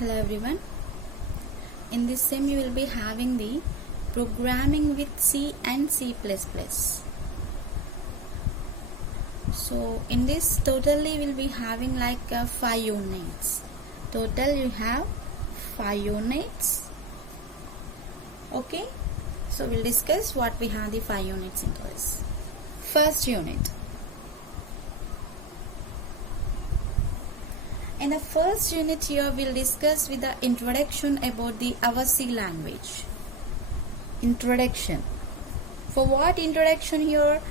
Hello everyone. In this sim you will be having the programming with C and C++. So in this totally we'll be having like 5 units. Total you have 5 units. Okay. So we'll discuss what we have the 5 units into this. First unit. In the first unit here, we'll discuss with the introduction about the our C language. Introduction. For what introduction here?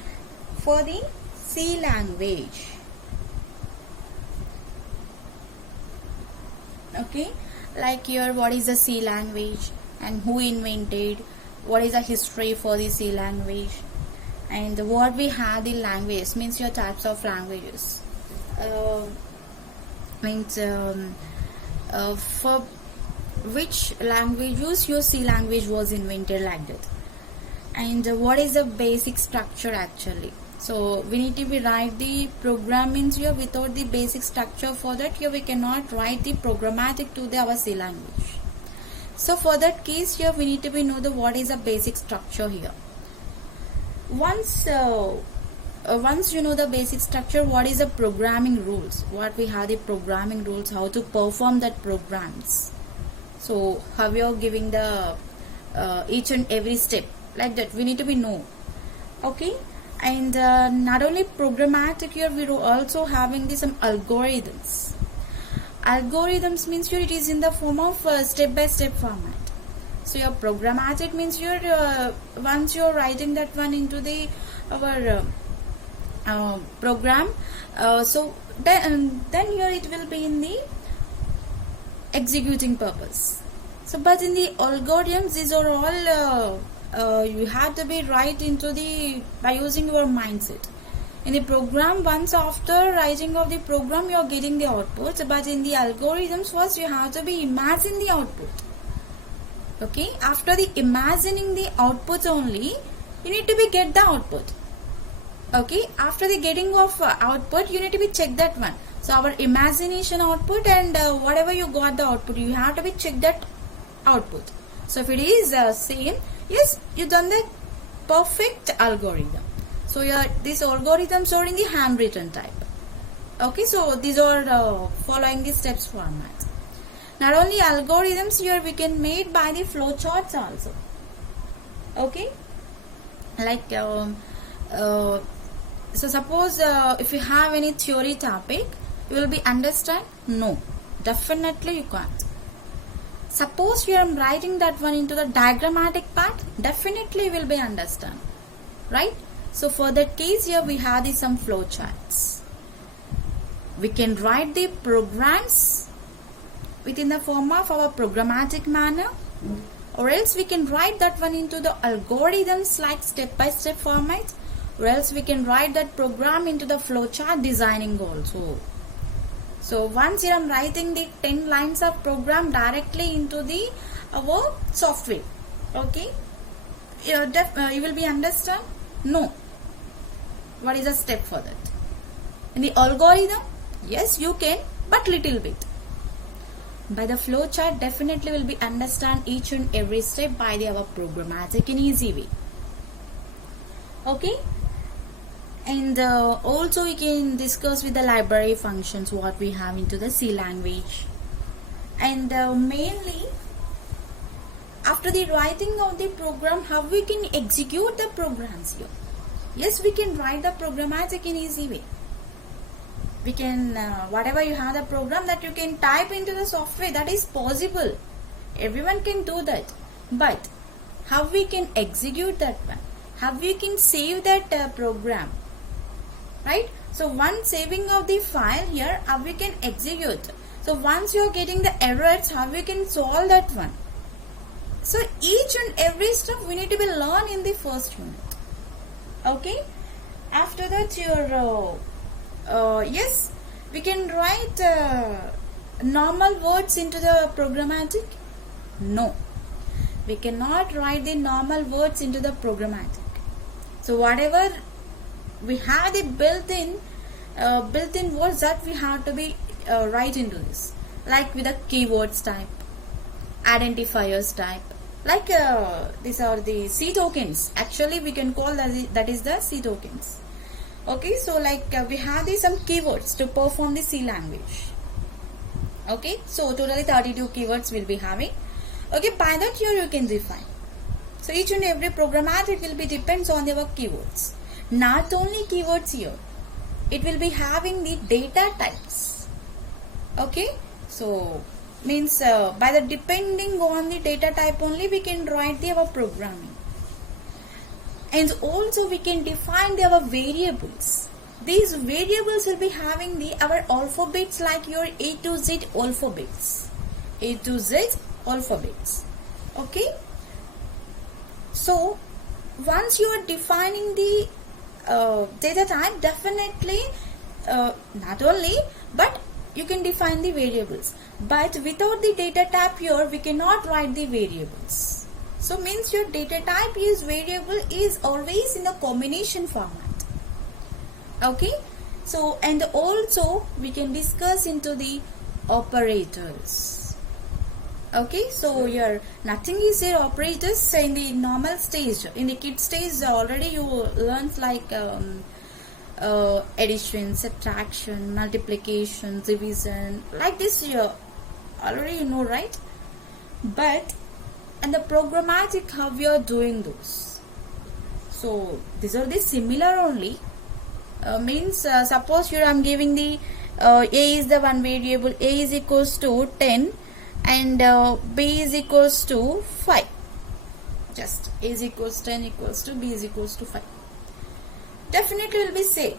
For the C language. Okay, like here, what is the C language and who invented? What is the history for the C language? And what we have the languages means your types of languages. For which languages your C language was invented, like that, and what is the basic structure actually. So we need to be write the program means here without the basic structure. For that here we cannot write the programmatic to the our C language. So for that case here we need to be know the what is the basic structure here. Once you know the basic structure, what is the programming rules, what we have the programming rules, how to perform that programs. So how we are giving the each and every step, like that we need to be know. Okay, and not only programmatic here, we are also having some algorithms. Algorithms means here it is in the form of step by step format. So your programmatic means you're once you're writing that one into the our program, so then here it will be in the executing purpose. So but in the algorithms, these are all you have to be write into the by using your mindset. In the program, once after writing of the program you are getting the outputs, but in the algorithms first you have to be imagine the output. Okay, after the imagining the outputs only you need to be get the output. Okay, after the getting of output you need to be check that one. So our imagination output and whatever you got the output, you have to be check that output. So if it is same, yes, you done the perfect algorithm. So these algorithms are in the handwritten type. Okay, so these are following the steps format. Not only algorithms, here we can made by the flowcharts also. Okay, like so suppose if you have any theory topic, you will be understand? No, definitely you can't. Suppose you are writing that one into the diagrammatic part, definitely you will be understand, right? So for that case here we have some flowcharts. We can write the programs within the form of our programmatic manner, or else we can write that one into the algorithms like step by step format, or else we can write that program into the flowchart designing also. So once you are writing the 10 lines of program directly into the our software, okay, you will be understand? No. What is the step for that? In the algorithm, yes you can, but little bit. By the flowchart, definitely will be understand each and every step by the our programmatic in easy way. Okay, and also we can discuss with the library functions what we have into the C language, and mainly after the writing of the program, how we can execute the programs here. Yes, we can write the programmatic in easy way. We can whatever you have the program that you can type into the software, that is possible, everyone can do that, but how we can execute that one, how we can save that program, right? So once saving of the file here, how we can execute. So once you are getting the errors, how we can solve that one. So each and every step we need to be learn in the first unit. Okay, after that your yes, we can write normal words into the programmatic. No, we cannot write the normal words into the programmatic. So whatever we have the built-in words that we have to be write into this. like with the keywords type, identifiers type, like these are the C tokens. Actually we can call that is the C tokens. Okay, so like we have these some keywords to perform the C language. Okay, so totally 32 keywords will be having. Okay, by that here you can define. So each and every programmatic will be depends on our keywords. Not only keywords here, it will be having the data types. Okay, so means by the depending on the data type only we can write our programming. And also we can define our variables. These variables will be having our alphabets, like your A to Z alphabets. A to Z alphabets. Okay. So once you are defining the data type, definitely not only, but you can define the variables. But without the data type here, we cannot write the variables. So means your data type is variable is always in a combination format. Okay, so and also we can discuss into the operators. Okay, so here nothing is there operators in the normal stage. In the kid stage already you learned like addition, subtraction, multiplication, division, like this here already you know, right? But and the programmatic, how we are doing those. So these are the similar only. Means suppose here I am giving the A is the one variable, A is equals to 10 and B is equals to 5. Just A is equals 10 equals to B is equals to 5. Definitely will be say.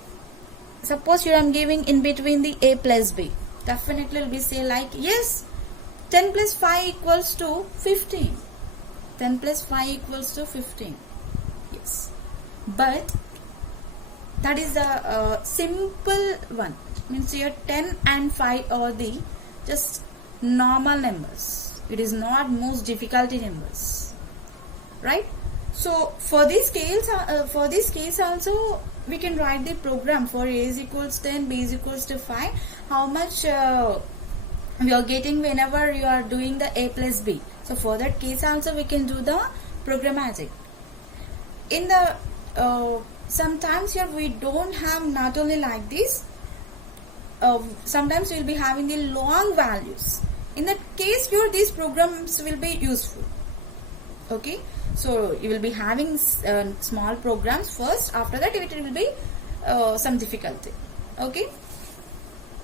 Suppose here I am giving in between the A plus B. Definitely will be say like yes, 10 plus 5 equals to 15. 10 plus 5 equals to 15. Yes. But that is the simple one. Means here 10 and 5 are the just normal numbers. It is not most difficulty numbers. Right? So for this case also we can write the program for A is equals 10, B is equals to 5. How much we are getting whenever you are doing the A plus B. So for that case also we can do the programmatic. In the sometimes here we don't have not only like this. Sometimes we will be having the long values. In that case here these programs will be useful. Okay, so you will be having small programs first. After that it will be some difficulty. Okay.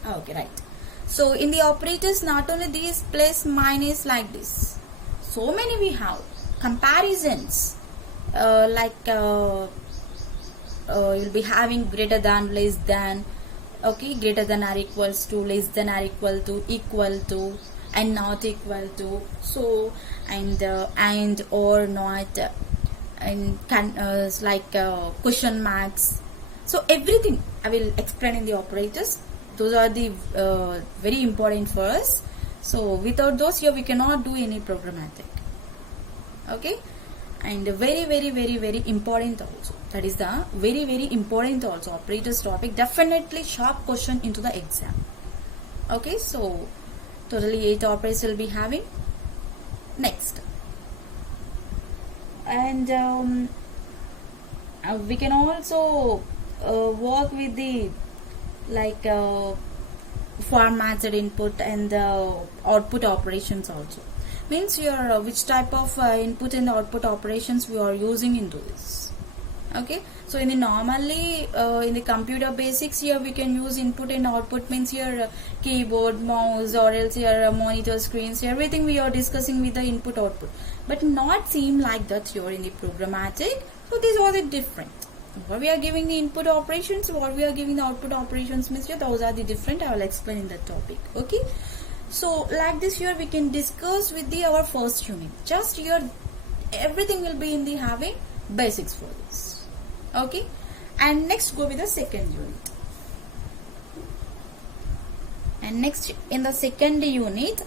Okay, right. So in the operators, not only these plus minus like this. So many we have comparisons like you'll be having greater than, less than, okay, greater than or equals to, less than or equal to, and not equal to. So and or not, and can like question marks. So everything I will explain in the operators. Those are the very important for us. So without those here we cannot do any programmatic. Okay, and very important also. That is the very important also operators topic. Definitely sharp question into the exam. Okay, so totally 8 operators will be having. Next, and we can also work with the like formatted input and output operations also. Means your which type of input and output operations we are using into this. Okay, so in the normally in the computer basics here we can use input and output. Means your keyboard, mouse, or else your monitor screens, everything we are discussing with the input output, but not seem like that here in the programmatic. So these are the different. What we are giving the input operations, what we are giving the output operations, means here those are the different. I will explain in that topic. Okay, so like this here we can discuss with the our first unit. Just here everything will be in the having basics for this. Okay, and next go with the second unit. And next in the second unit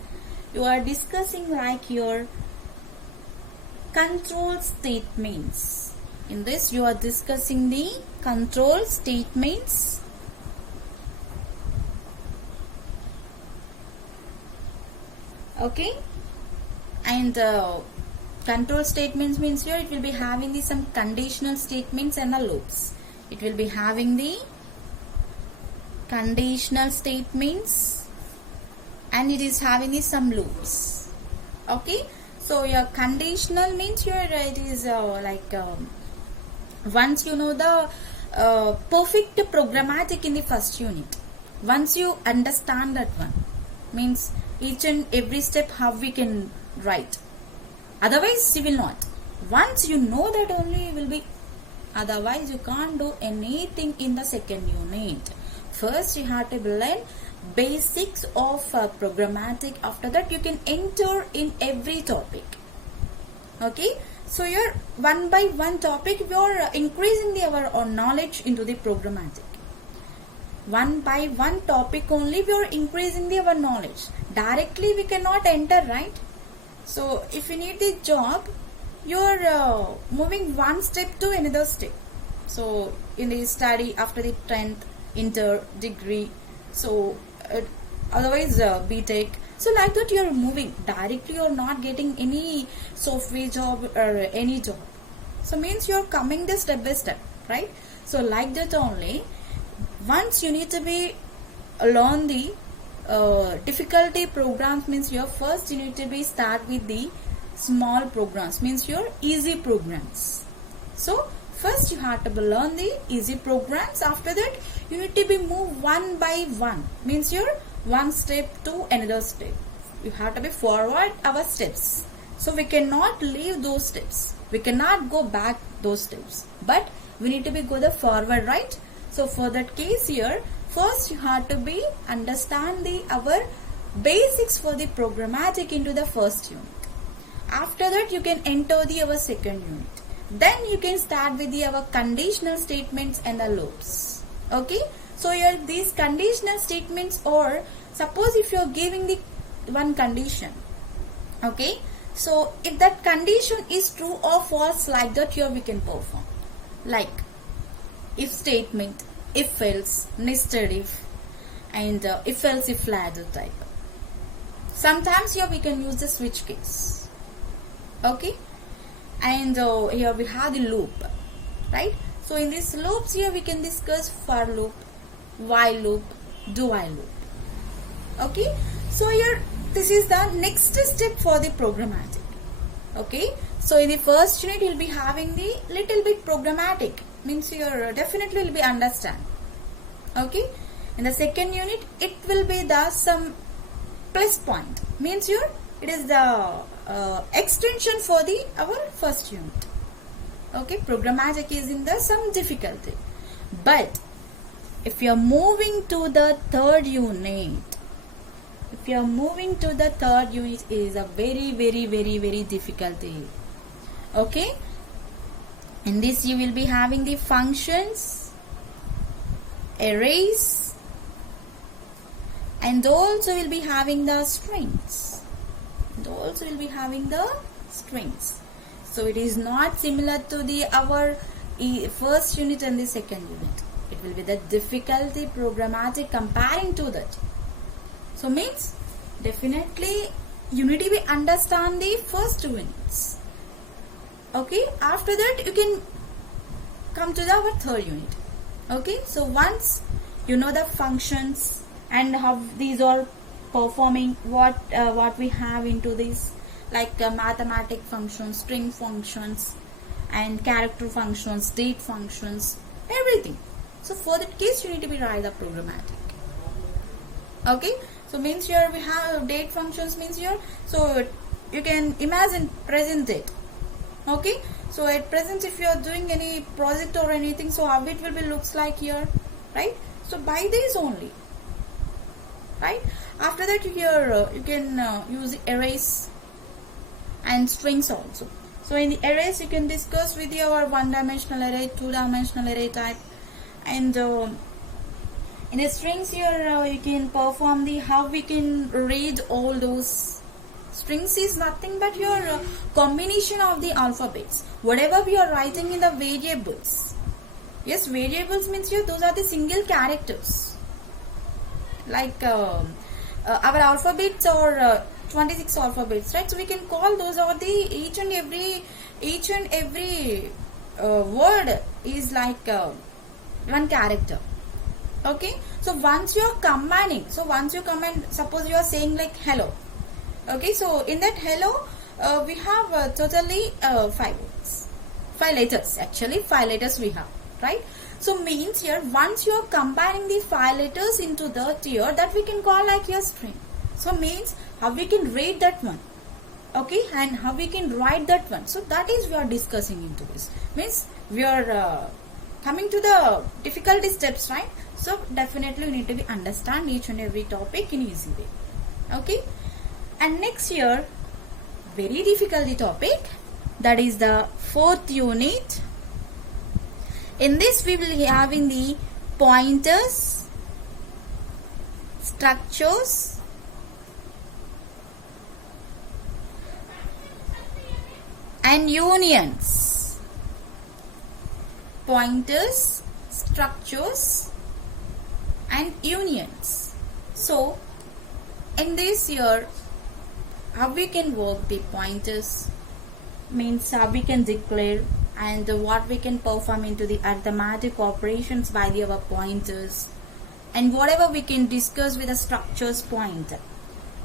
you are discussing like your control statements. In this you are discussing the control statements. Okay, and control statements means here it will be having the some conditional statements and the loops. It will be having the conditional statements and it is having the some loops. Okay, so your conditional means here it is once you know the perfect programmatic in the first unit, once you understand that one, means each and every step how we can write, otherwise you will not. Once you know that only you will be, otherwise you can't do anything in the second unit. First you have to learn basics of programmatic. After that you can enter in every topic. Okay, so you're one by one topic we are increasing our knowledge into the programmatic. One by one topic only we are increasing our knowledge. Directly we cannot enter, right? So if you need the job, you're moving one step to another step. So in the study after the 10th, inter, degree, so otherwise BTech. So like that you're moving. Directly you're not getting any software job or any job. So means you're coming the step by step, right? So like that only. Once you need to be learn the difficulty programs, means your first you need to be start with the small programs, means your easy programs. So first you have to learn the easy programs. After that you need to be move one by one, means your one step to another step. You have to be forward our steps. So we cannot leave those steps. We cannot go back those steps. But we need to be go the forward, right? So for that case here, first you have to be understand the our basics for the programmatic into the first unit. After that you can enter the our second unit. Then you can start with the our conditional statements and the loops. Okay, so here these conditional statements, or suppose if you are giving the one condition, okay, so if that condition is true or false, like that here we can perform, like if statement, if else, nested if, and if else if ladder type. Sometimes here we can use the switch case. Okay, and here we have the loop, right? So in these loops here we can discuss for loop, while loop, do while loop. Okay, so here this is the next step for the programmatic. Okay, so in the first unit you'll be having the little bit programmatic, means you definitely will be understand. Okay, in the second unit it will be the some plus point, means your it is the extension for the our first unit. Okay, programmatic is in the some difficulty, but if you are moving to the third unit, if you are moving to the third unit, it is a very difficulty. Okay, in this you will be having the functions, arrays, and also will be having the strings, and also will be having the strings. So it is not similar to the our first unit and the second unit. It will be the difficulty programmatic comparing to that. So means definitely you need to be understand the first two units. Okay, after that you can come to the our third unit. Okay, so once you know the functions and how these are performing, what we have into this, like mathematic functions, string functions, and character functions, date functions, everything. So for that case you need to be write the programmatic. Okay, so means here we have date functions, means here, so you can imagine present date. Okay, so at present if you are doing any project or anything, so how it will be looks like here, right? So by this only, right? After that here you can use arrays and strings also. So in the arrays you can discuss with your one-dimensional array, two-dimensional array type, and in the strings here you can perform the how we can read all those. Strings is nothing but your combination of the alphabets, whatever we are writing in the variables. Yes, variables means here those are the single characters, like our alphabets are 26 alphabets, right? So we can call those are the each and every word is like one character. Okay, so once you are combining, suppose you are saying like hello. Okay, so in that hello we have totally 5 letters, actually 5 letters we have, right? So means here once you are combining these 5 letters into that here, that we can call like your string. So means how we can read that one, okay, and how we can write that one. So that is we are discussing into this. Means we are coming to the difficulty steps, right? So definitely you need to be understand each and every topic in easy way. Okay, and next here very difficult topic, that is the 4th unit. In this we will be having the pointers, structures, and unions. Pointers, structures, and unions. So in this here, how we can work the pointers, means how we can declare, and what we can perform into the arithmetic operations by our pointers, and whatever we can discuss with the structures pointer,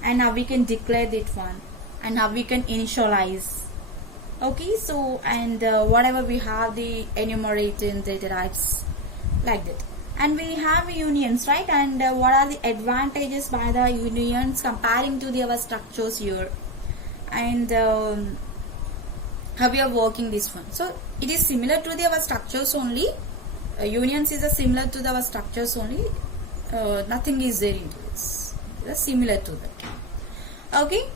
and how we can declare that one, and how we can initialize. Okay, so and whatever we have the enumerating data types like that, and we have unions, right? And what are the advantages by the unions comparing to the our structures here, and how we are working this one. So it is similar to the our structures only. Unions is similar to our structures only. Nothing is there into this. It's similar to that. Okay,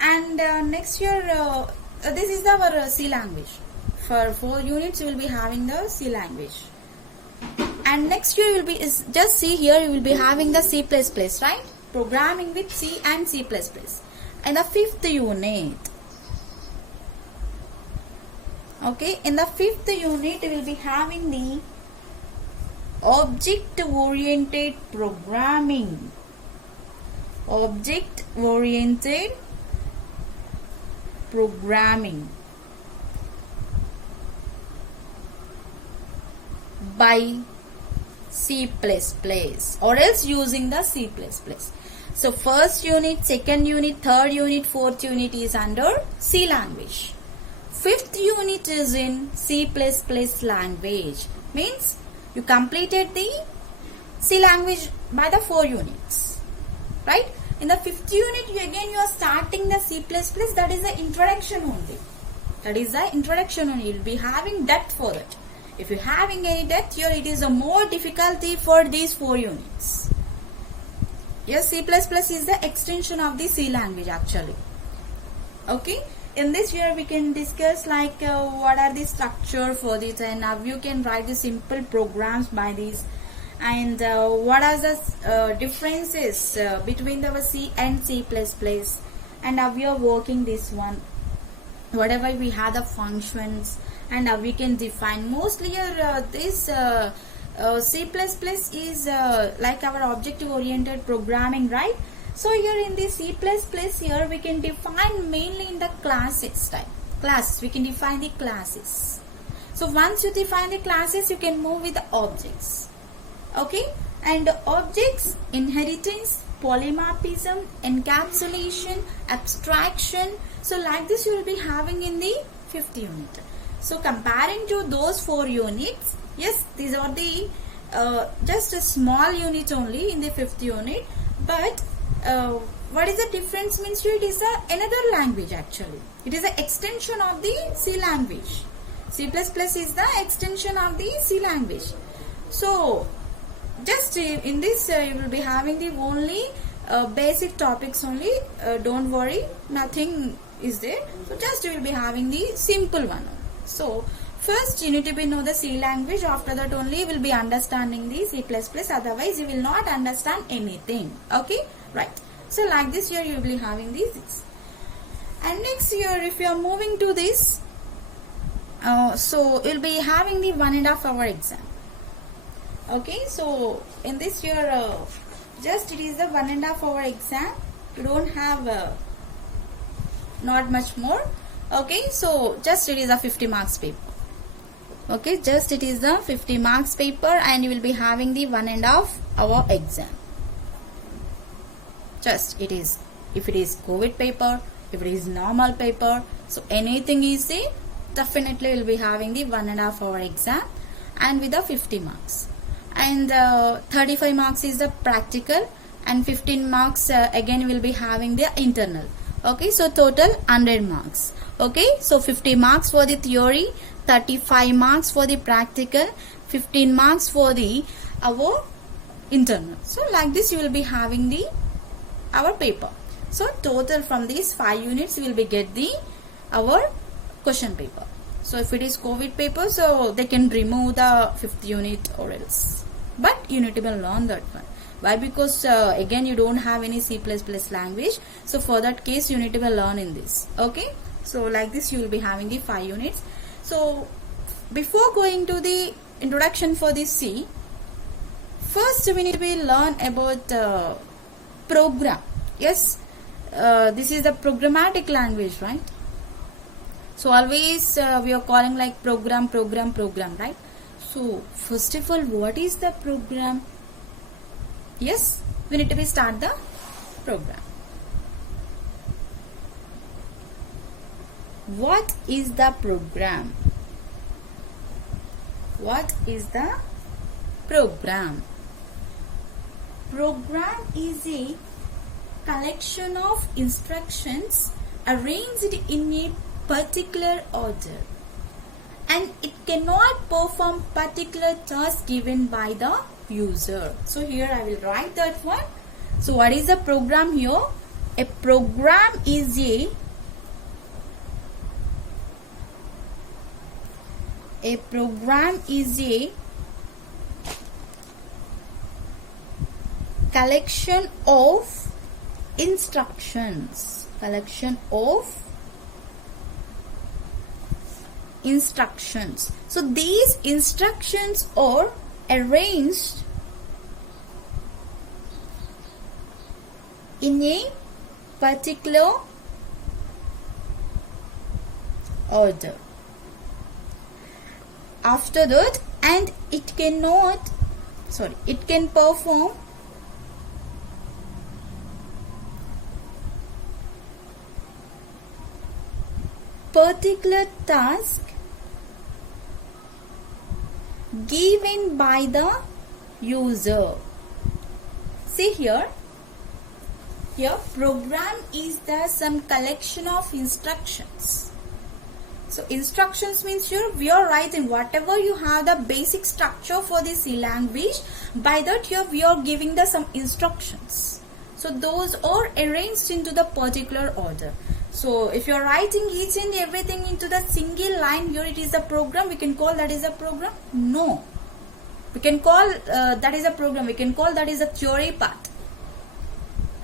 and next year this is our C language. For 4 units you will be having the C language. And next year you will be just see here you will be having the C++, right? Programming with C and C++. And the 5th unit. Okay, in the 5th unit we will be having the object-oriented programming. Object-oriented programming by C++ or else using the C++. So first unit, second unit, third unit, fourth unit is under C language. 5th unit is in C++ language. Means you completed the C language by the 4 units, right? In the 5th unit you are starting the C++. That is the introduction only. You will be having depth for it. If you having any depth here, it is a more difficulty for these 4 units. Yes, C++ is the extension of the C language actually. Okay, in this year we can discuss like what are the structure for this, and how you can write the simple programs by these, and what are the differences between the C and C++, and how we are working this one, whatever we have the functions, and how we can define. Mostly this C++ is like our objective oriented programming, right? So here in the C++ here we can define mainly in the classes type. We can define the classes. So once you define the classes, you can move with the objects. Okay, and objects, inheritance, polymorphism, encapsulation, abstraction. So like this you will be having in the 5th unit. So comparing to those 4 units, yes, these are the just a small unit only in the 5th unit, but what is the difference? Means it is another language actually. It is an extension of the C language. C++ is the extension of the C language. So just in this you will be having the only basic topics only. Don't worry, nothing is there. So just you will be having the simple one. So first you need to be know the C language. After that only you will be understanding the C++. Otherwise you will not understand anything. Okay, right. So like this here you will be having these. And next year if you are moving to this, so you will be having the 1.5 hour exam. Okay, so in this year Just it is the 1.5 hour exam. You don't have not much more. Okay, so just it is a 50 marks paper. Okay, just it is the 50 marks paper, and you will be having the 1.5 hour exam. Just it is, if it is COVID paper, if it is normal paper, so anything easy, definitely will be having the 1.5 hour exam and with the 50 marks. And 35 marks is the practical, and 15 marks again will be having the internal. Okay, so total 100 marks. Okay, so 50 marks for the theory, 35 marks for the practical, 15 marks for the our internal. So like this you will be having the our paper. So total from these 5 units you will be get the our question paper. So if it is COVID paper, so they can remove the 5th unit or else, but you need to learn that one. Why? Because again you don't have any C++ language, so for that case you need to learn in this. Okay, so like this you will be having the 5 units. So before going to the introduction for the C, first we need to learn about program. Yes, this is the programmatic language, right? So always we are calling like program, right? So first of all, what is the program? Yes, we need to start the program. What is the program? What is the program? Program is a collection of instructions arranged in a particular order, and it cannot perform particular task given by the user. So here I will write that one. So what is the program here? A program is a collection of instructions. So these instructions are arranged in a particular order. After that, and it can perform particular task given by the user. See here program is the some collection of instructions. So instructions means here we are writing whatever you have the basic structure for the C language. By that here we are giving the some instructions. So those are arranged into the particular order. So if you are writing each and everything into the single line, here it is a program, we can call that is a program? No. We can call that is a program, we can call that is a theory part.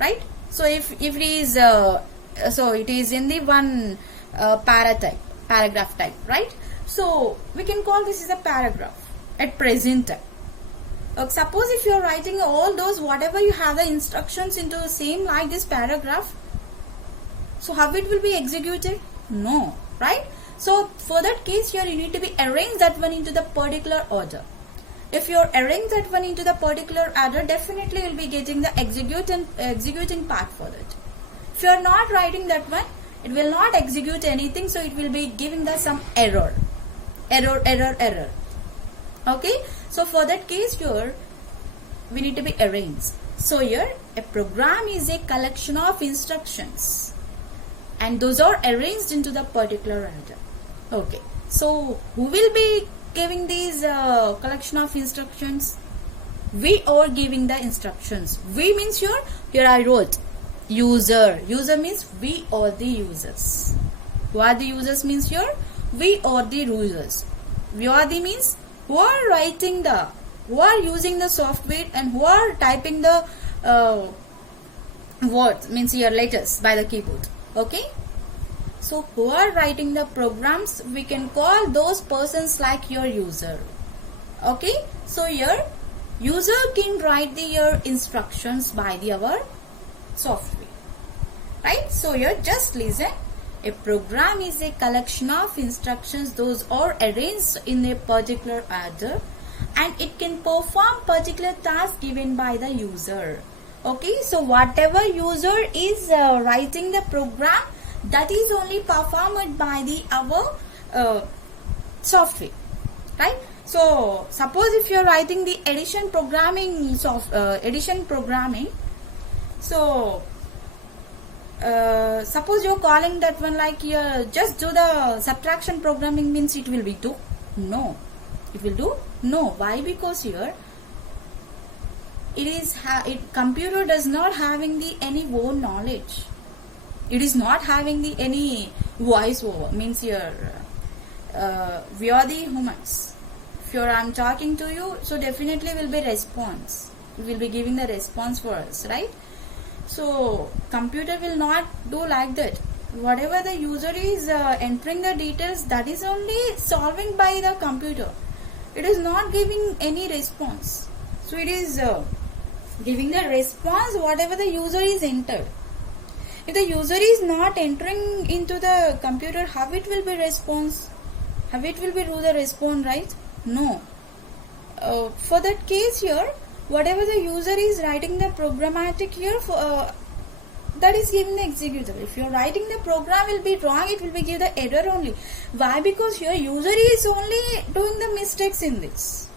Right? So if it is, so it is in the one paragraph type, right? So we can call this is a paragraph at present time. Suppose if you are writing all those, whatever you have the instructions into the same like this paragraph, so how it will be executed? No, right? So for that case here you need to be arrange that one into the particular order. If you are arrange that one into the particular order, definitely you will be getting the executing part for that. If you are not writing that one, it will not execute anything, so it will be giving the some error. Okay, so for that case here we need to be arranged. So here a program is a collection of instructions, and those are arranged into the particular order. Okay, so who will be giving these collection of instructions? We are giving the instructions. We means here I wrote user. User means we are the users. Who are the users means here we are the users. We are the means who are writing the, who are using the software and who are typing the words means here letters by the keyboard. Okay, so who are writing the programs, we can call those persons like your user. Okay, so here user can write your instructions by our software, right? So here just listen. A program is a collection of instructions. Those are arranged in a particular order, and it can perform particular task given by the user. Okay, so whatever user is writing the program, that is only performed by our software, right? So suppose if you are writing the addition programming so suppose you're calling that one like just do the subtraction programming, means it will be do? No. It will do? No. Why? Because here it is computer does not having any own knowledge. It is not having any voice over. Means here we are the humans. If I'm talking to you, so definitely will be response. We will be giving the response for us, right? So computer will not do like that. Whatever the user is entering the details, that is only solving by the computer. It is not giving any response. So it is giving the response whatever the user is entered. If the user is not entering into the computer, how it will be response? How it will be do the response, right? No. For that case here, whatever the user is writing the programmatic here, that is giving the executable. If you are writing the program will be wrong, it will be give the error only. Why? Because here user is only doing the mistakes in this.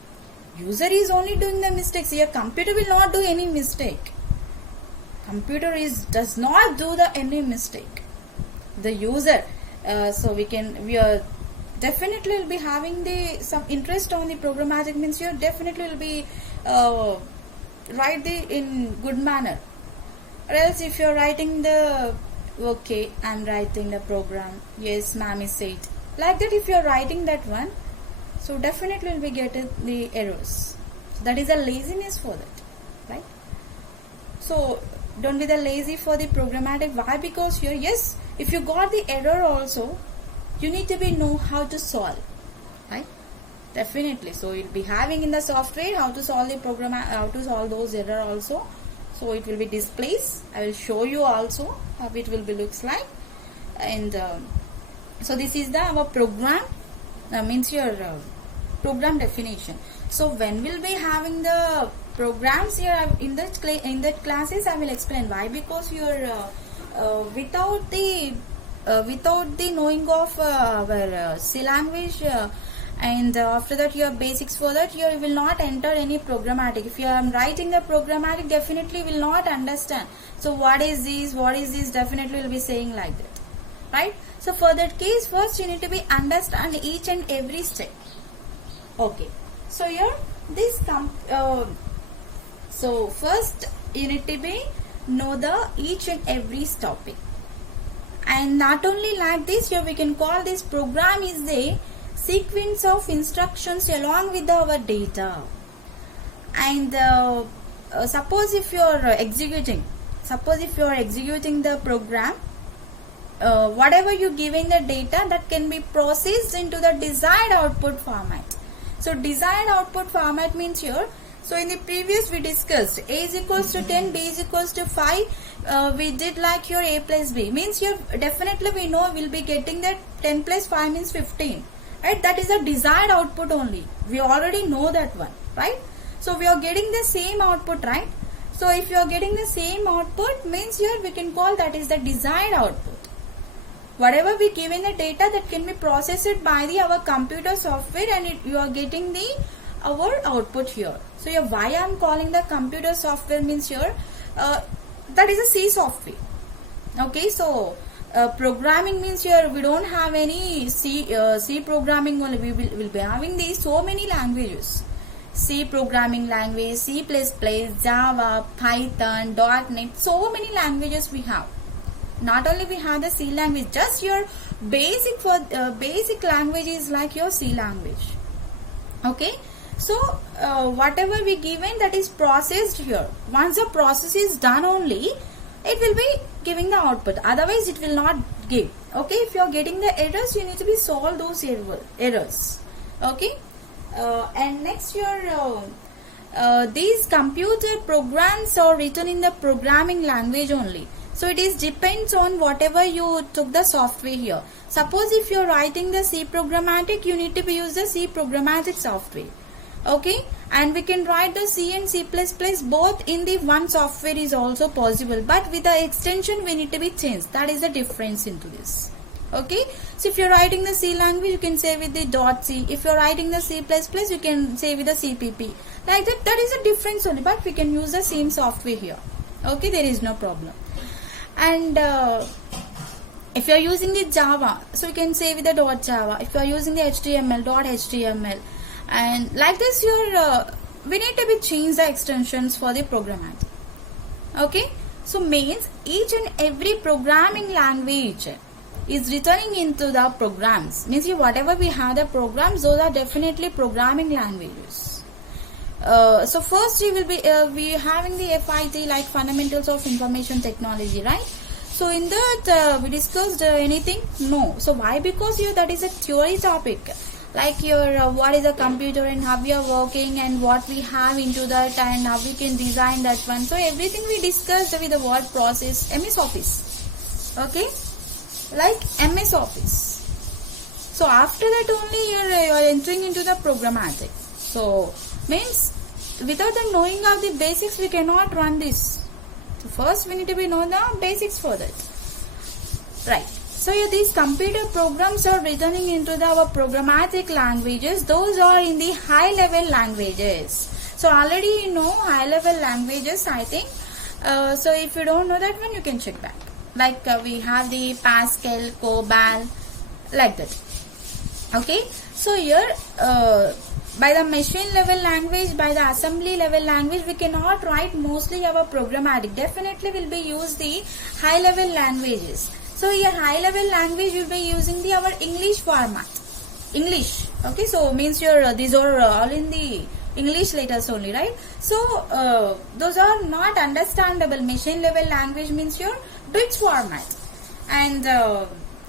User is only doing the mistakes. Here computer will not do any mistake. Computer does not do any mistake. The user. So we are definitely will be having some interest on the programmatic, means you definitely will be write in good manner. Or else if you are writing okay, I am writing the program, yes ma'am is said, like that if you are writing that one, so definitely will be getting the errors. So that is a laziness for that, right? So don't be the lazy for the programmatic. Why? Because here, yes, if you got the error also, you need to know how to solve, right? Definitely. So you'll be having in the software how to solve the program, how to solve those error also. So it will be displayed. I will show you also how it will be looks like. And so this is our program. Means your program definition. So when we'll be having the programs here in that classes, I will explain why. Because you're without the knowing of our C language, and after that your basics for that, you will not enter any programmatic. If you are writing the programmatic, definitely will not understand. So what is this, definitely will be saying like that, right? So for that case, first you need to be understand each and every step. Okay, so here this so first you need to be know the each and every topic. And not only like this, here we can call this program is the sequence of instructions along with our data. And suppose if you are executing the program, whatever you give in the data, that can be processed into the desired output format. So desired output format means here, so in the previous we discussed A is equals to 10, B is equals to 5. We did like here A plus B. Means here definitely we know we will be getting that 10 plus 5 means 15. Right? That is a desired output only. We already know that one. Right? So we are getting the same output, right? So if you are getting the same output, means here we can call that is the desired output. Whatever we give in the data, that can be processed by our computer software, and you are getting our output here. So here why I am calling the computer software means here that is a C software. Okay, so programming means here we don't have any C programming only. We will be having these so many languages. C programming language, C++, Java, Python, .NET, so many languages we have. Not only we have the C language, just your basic language is like your C language. Okay, so whatever we given, that is processed here. Once the process is done only, it will be giving the output. Otherwise it will not give. Okay, if you are getting the errors, you need to be solve those errors. Okay, and next your these computer programs are written in the programming language only. So it is depends on whatever you took the software here. Suppose if you are writing the C programmatic, you need to use the C programmatic software. Okay, and we can write the C and C++ both in the one software is also possible, but with the extension we need to be changed. That is the difference into this. Okay, so if you're writing the C language, you can say with the .c. If you're writing the C++, you can say with the CPP. Like that, that is a difference only, but we can use the same software here. Okay, there is no problem. And if you're using the Java, so you can say with the .java. If you're using the HTML, .html. And like this, we need to be change the extensions for the programmatic. Okay, so means each and every programming language is returning into the programs. Means whatever we have the programs, those are definitely programming languages. So first we will be we having the FIT, like Fundamentals of Information Technology, right? So in that we discussed anything? No. So why? Because here that is a theory topic. Like your what is a computer and how we are working and what we have into that and how we can design that one. So everything we discussed with the word process, MS Office. Okay, like MS Office. So after that only you are entering into the programmatic. So means without the knowing of the basics we cannot run this. So first we need to be know the basics for that. Right. So here these computer programs are returning into our programmatic languages. Those are in the high level languages. So already you know high level languages, I think. So if you don't know that one, you can check back. Like we have the Pascal, COBOL, like that. Okay. So here by the machine level language, by the assembly level language, we cannot write mostly our programmatic. Definitely will be use the high level languages. So your high level language will be using the our English format. English. Okay, so means your these are all in the English letters only, right? So those are not understandable. Machine level language means your bits format, and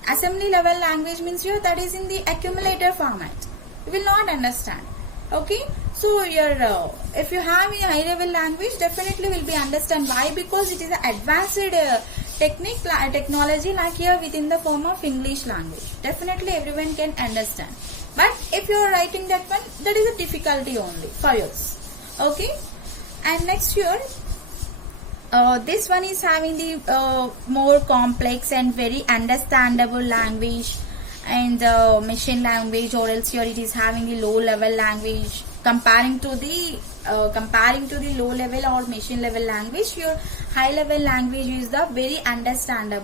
assembly level language means your that is in the accumulator format. You will not understand. Okay, so your if you have a high level language, definitely will be understand. Why? Because it is an advanced technology like here within the form of English language. Definitely everyone can understand. But if you are writing that one, that is a difficulty only for yours. Okay, and next here this one is having the more complex and very understandable language and machine language, or else here it is having the low level language. Comparing to the low level or machine level language, your high level language is the very understandable.